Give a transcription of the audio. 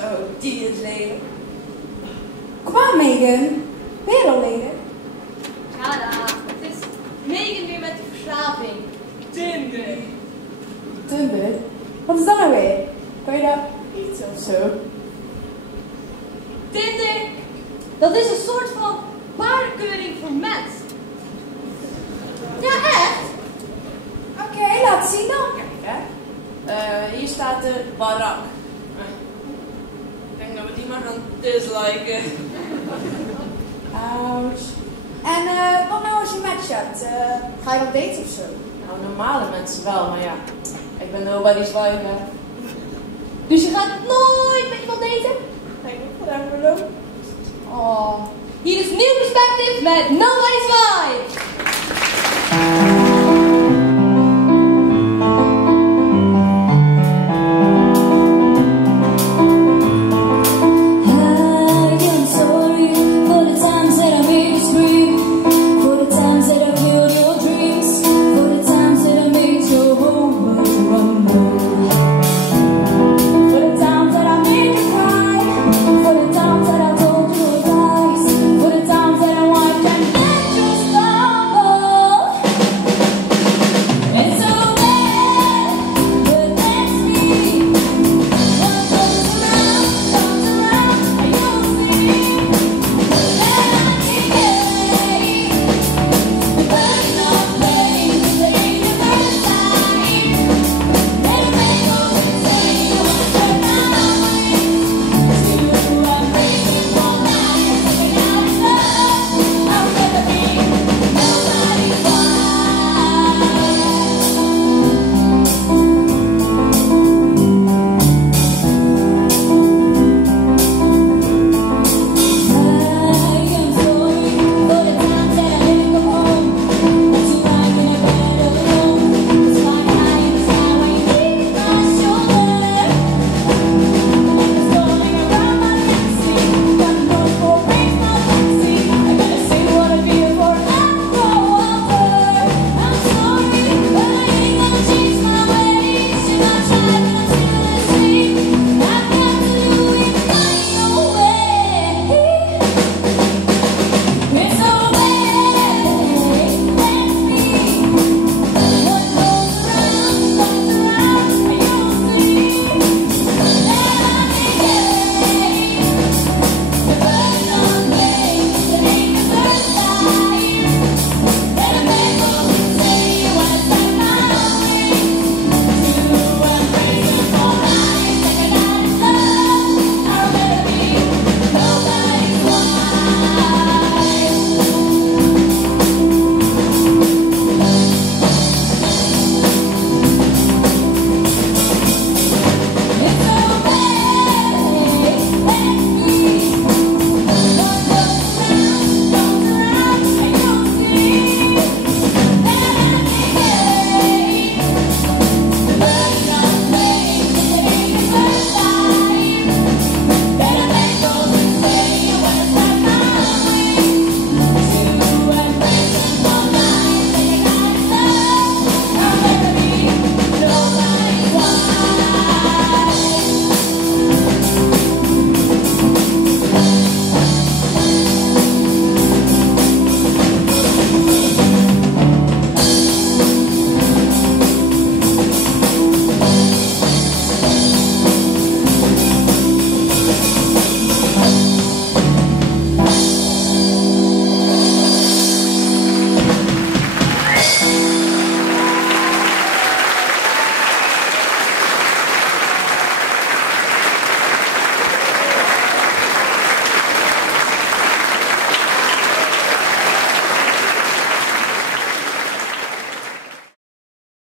Zo, die is lelijk. Kom aan, Megan. Ben je al lelijk? Ja, het is Megan weer met de verslaving. Tinder. Tinder? Wat is dat nou weer? Kan je daar iets of zo? Tinder, dat is een soort van paardenkeuring voor mens. Ja, echt? Oké, laat zien dan. Kijk, hè. Hier staat de barak. Ik denk dat we die maar gaan disliken. Ouch. En wat nou als je match hebt? Ga je op dates of zo? Nou, normale mensen wel, maar ja. Ik ben nobody's wife, hè. Dus je gaat nooit met iemand daten? Kijk, ik ga even lopen. Oh. Hier is Nieuw Perspective met Nobody's Wife.